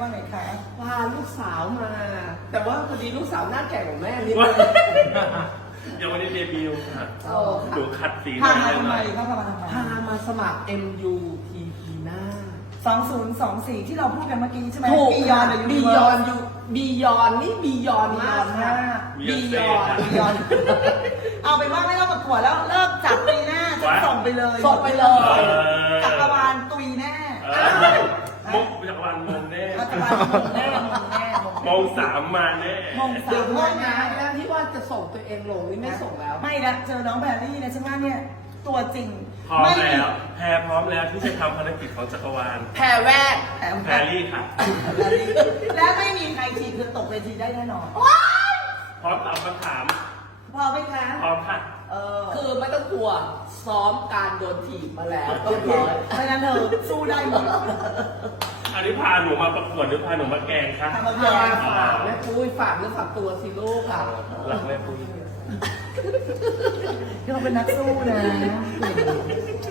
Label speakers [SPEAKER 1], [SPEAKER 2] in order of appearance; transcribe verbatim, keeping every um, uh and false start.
[SPEAKER 1] ไหนคะ
[SPEAKER 2] พาลูกสาวมา แต่ว่าพอดีลูกสาวหน้าแก่กว่าแม่นิดนึง
[SPEAKER 3] ยังไม่ได้เดบิวต์ค่ะ
[SPEAKER 2] โอ้ค่ะ
[SPEAKER 3] ดูขัดสี
[SPEAKER 1] พา
[SPEAKER 3] หน่
[SPEAKER 1] มา
[SPEAKER 3] อย
[SPEAKER 1] ทำไม
[SPEAKER 3] หน่อย
[SPEAKER 1] เขาพามาทำไม
[SPEAKER 2] พามาสมัคร เอ็ม ยู ที พี หน้า
[SPEAKER 1] สองศูนย์สองสี่ที่เราพูดกันเมื่อกี้ใช่ไหม
[SPEAKER 2] ถูก
[SPEAKER 1] บีย
[SPEAKER 2] ค่ะ
[SPEAKER 1] อน
[SPEAKER 2] บียอนยูบียอนนี่บียอนมากค่ะ
[SPEAKER 3] บี
[SPEAKER 2] บี
[SPEAKER 3] ย
[SPEAKER 2] ย
[SPEAKER 3] อ
[SPEAKER 2] อน น
[SPEAKER 1] บียอนเอาเป็นว่าไม่ต้องประกวดแล้วเลิกจับปีหน้าจะส่งไปเลย
[SPEAKER 2] ส่งไปเลย
[SPEAKER 1] จักรวาลตุยแน่
[SPEAKER 3] เออมุกจักรวาลมงแน่
[SPEAKER 1] จักรวาลมงแน่มงแน่มง
[SPEAKER 3] มงสามมาแน่
[SPEAKER 1] มง
[SPEAKER 2] เดี๋
[SPEAKER 1] สา
[SPEAKER 2] ยว
[SPEAKER 1] ม
[SPEAKER 2] โท
[SPEAKER 1] ม
[SPEAKER 2] ษ
[SPEAKER 1] ง
[SPEAKER 2] นะ
[SPEAKER 1] นะ
[SPEAKER 2] แล้วที่ว่าจะส่งตัวเองลงนี่ไม่ส่งแล้ว
[SPEAKER 1] ไม่ละเจอน้องแพรรี่นะฉันว่าเนี่ยตัวจริง
[SPEAKER 3] พร้อม
[SPEAKER 1] ไม่
[SPEAKER 3] แล้วแพรพร้อมแล้วที่จะทำภารกิจของจักรวาล
[SPEAKER 2] แพรแวก
[SPEAKER 1] แพร
[SPEAKER 3] แพรรี่ค่ะ
[SPEAKER 1] และไม่มีใครฉีดคือตกเวทีได้แน่นอน
[SPEAKER 3] พร้อมตอบคำถาม
[SPEAKER 1] พอไหมคะ
[SPEAKER 3] พร้อมค่ะ
[SPEAKER 1] เออ
[SPEAKER 2] คือไม่ต้องกลัวซ้อมการโดนถีบมาแล้วเรียบร้อย
[SPEAKER 1] เพราะฉะนั้นเธอสู้ได้หมด
[SPEAKER 3] อันนี้พาหนูมาประกวดหรือพาหนูมาแกล้งคะ
[SPEAKER 1] ทำมา
[SPEAKER 2] พาฝากแม่ปุ้ยฝากเนื้อฝากตัวสิลูกค่ะ
[SPEAKER 3] หลักแม่ปุ้ย
[SPEAKER 1] ที่เขาเป็นนักสู้นะ